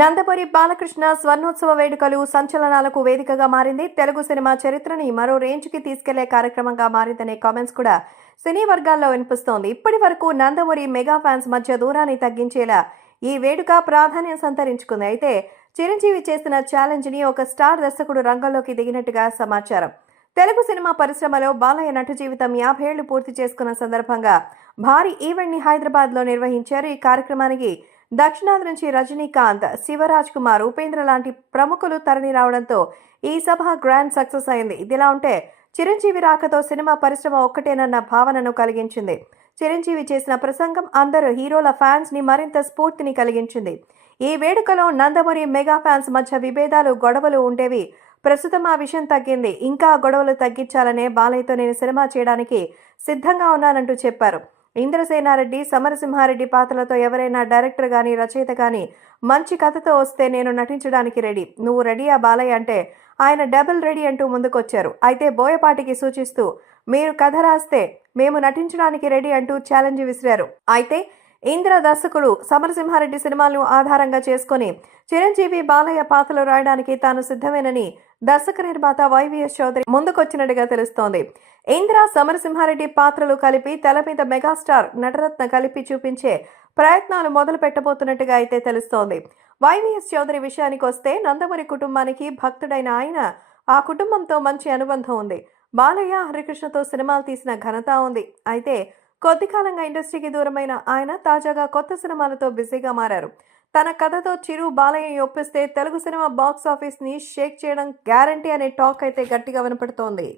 నందమూరి బాలకృష్ణ స్వర్ణోత్సవ వేడుకలు సంచలనాలకు వేదికగా మారింది. తెలుగు సినిమా చరిత్రని మరో రేంజ్కి తీసుకెళ్ళే కార్యక్రమంగా మారిందనే కామెంట్స్ కూడా సినీ వర్గాల్లో వినిపిస్తోంది. ఇప్పటి వరకు నందమూరి మెగా ఫ్యాన్స్ మధ్య దూరాన్ని తగ్గించేలా ఈ వేడుక ప్రాధాన్యం సంతరించుకుంది. అయితే చిరంజీవి చేసిన ఛాలెంజ్ని ఒక స్టార్ దర్శకుడు రంగంలోకి దిగినట్టుగా సమాచారం. తెలుగు సినిమా పరిశ్రమలో బాలయ్య నటు జీవితం యాభై ఏళ్ళు పూర్తి చేసుకున్న సందర్భంగా భారీ ఈవెంట్ని హైదరాబాద్లో నిర్వహించారు. ఈ కార్యక్రమానికి దక్షిణాది నుంచి రజనీకాంత్ శివరాజ్ కుమార్ ఉపేంద్ర లాంటి ప్రముఖులు తరలి రావడంతో ఈ సభ గ్రాండ్ సక్సెస్ అయింది. ఇదిలా ఉంటే చిరంజీవి రాకతో సినిమా పరిశ్రమ ఒక్కటేనన్న భావనను కలిగించింది. చిరంజీవి చేసిన ప్రసంగం అందరు హీరోల ఫ్యాన్స్ని మరింత స్ఫూర్తిని కలిగించింది. ఈ వేడుకలో నందమూరి మెగా ఫ్యాన్స్ మధ్య విభేదాలు గొడవలు ఉండేవి. ప్రస్తుతం ఆ విషయం తగ్గింది. ఇంకా గొడవలు తగ్గించాలనే బాలయ్యతో నేను సినిమా చేయడానికి సిద్ధంగా ఉన్నానంటూ చెప్పారు. ఇంద్రసేనారెడ్డి సమరసింహారెడ్డి పాత్రలతో ఎవరైనా డైరెక్టర్ కానీ రచయిత కానీ మంచి కథతో వస్తే నేను నటించడానికి రెడీ. నువ్వు రెడీయా బాలయ్య అంటే ఆయన డబుల్ రెడీ అంటూ ముందుకొచ్చారు. అయితే బోయపాటికి సూచిస్తూ మీరు కథ రాస్తే మేము నటించడానికి రెడీ అంటూ ఛాలెంజ్ విసిరారు. అయితే ఇంద్ర దర్శకుడు సమరసింహారెడ్డి సినిమాలను ఆధారంగా చేసుకుని చిరంజీవి బాలయ్య పాత్రలు రాయడానికి తాను సిద్ధమేనని దర్శక నిర్మాత వైవిఎస్ చౌదరి ముందుకొచ్చినట్టుగా తెలుస్తోంది. ఇంద్ర సమరసింహారెడ్డి పాత్రలు కలిపి తెల మీద మెగాస్టార్ నటరత్న కలిపి చూపించే ప్రయత్నాలు మొదలు పెట్టబోతున్నట్టుగా అయితే తెలుస్తోంది. వైవిఎస్ చౌదరి విషయానికి వస్తే నందమూరి కుటుంబానికి భక్తుడైన ఆయన ఆ కుటుంబంతో మంచి అనుబంధం ఉంది. బాలయ్య హరికృష్ణతో సినిమాలు తీసిన ఘనత ఉంది. అయితే కొద్ది కాలంగా ఇండస్ట్రీకి దూరమైన ఆయన తాజాగా కొత్త సినిమాలతో బిజీగా మారారు. తన కథతో చిరు బాలయ్య ఒప్పిస్తే తెలుగు సినిమా బాక్స్ ఆఫీస్ని షేక్ చేయడం గ్యారంటీ అనే టాక్ అయితే గట్టిగా వినపడుతోంది.